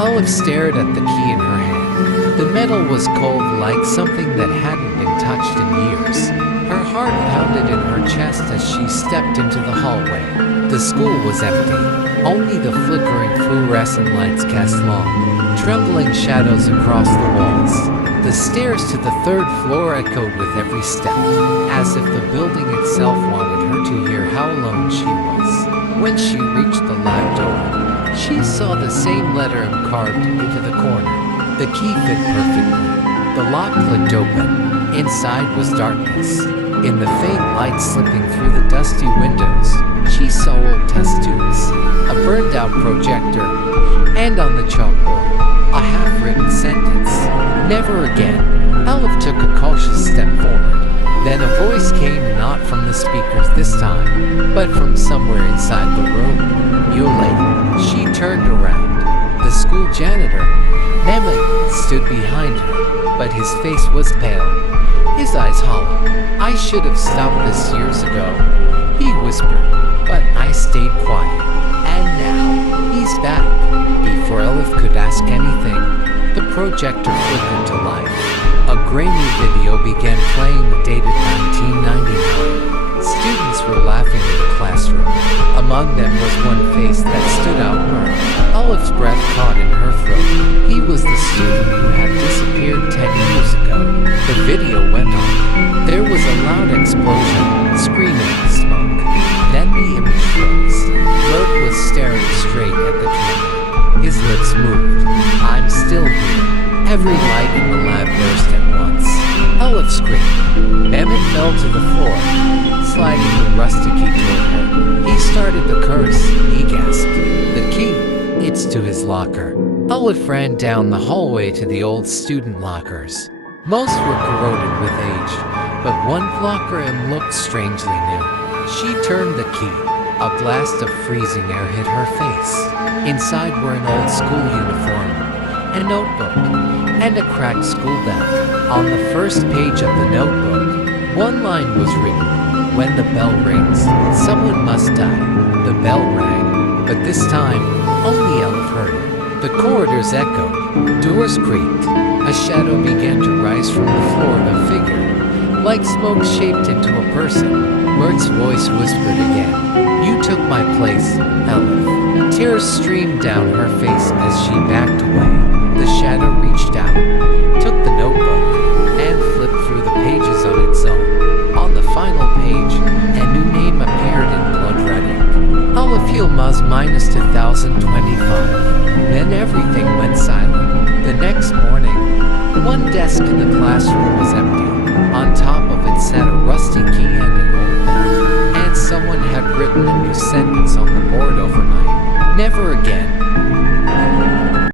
Olive stared at the key in her hand. The metal was cold, like something that hadn't been touched in years. Her heart pounded in her chest as she stepped into the hallway. The school was empty. Only the flickering fluorescent lights cast long, trembling shadows across the walls. The stairs to the third floor echoed with every step, as if the building itself wanted her to hear how alone she was. When she reached the lab door, she saw the same letter carved into the corner. The key fit perfectly. The lock clicked open. Inside was darkness. In the faint light slipping through the dusty windows, she saw old test tubes, a burned-out projector, and on the chalkboard, a half-written sentence. Never again. Olive took a cautious step forward. Then a voice came, not from the speakers this time, but from somewhere inside the room. "You're late." She turned around. The school janitor, Mehmet, stood behind her, but his face was pale, his eyes hollow. "I should have stopped this years ago," he whispered, "but I stayed quiet. And now, he's back." Before Olive could ask anything, the projector flickered to life. A grainy video began playing, dated 1999. Students were laughing in the classroom. Among them was one face that stood out mirth. Olive's breath caught in her throat. He was the student who had disappeared 10 years ago. The video went on. There was a loud explosion, screaming, smoke. Then the image froze. Bert was staring straight at the camera. His lips moved. "I'm still here." Every light in the lab burst at once. Olive screamed. Mehmet fell to the floor, sliding the rusty key toward her. "He started the curse," he gasped. "The key? It's to his locker." Olive ran down the hallway to the old student lockers. Most were corroded with age, but one locker looked strangely new. She turned the key. A blast of freezing air hit her face. Inside were an old school uniform, a notebook, and a cracked school bell. On the first page of the notebook, one line was written, "When the bell rings, someone must die." The bell rang, but this time, only Olive heard it. The corridors echoed, doors creaked. A shadow began to rise from the floor, a figure, like smoke shaped into a person. Bert's voice whispered again, "You took my place, Olive." Tears streamed down her face as she backed away. The shadow reached out, took the notebook, and flipped through the pages on its own. On the final page, a new name appeared in blood red ink. Olive Yilmaz -2025. Then everything went silent. The next morning, one desk in the classroom was empty. On top of it sat a rusty key and an old bell. And someone had written a new sentence on the board overnight. "Never again."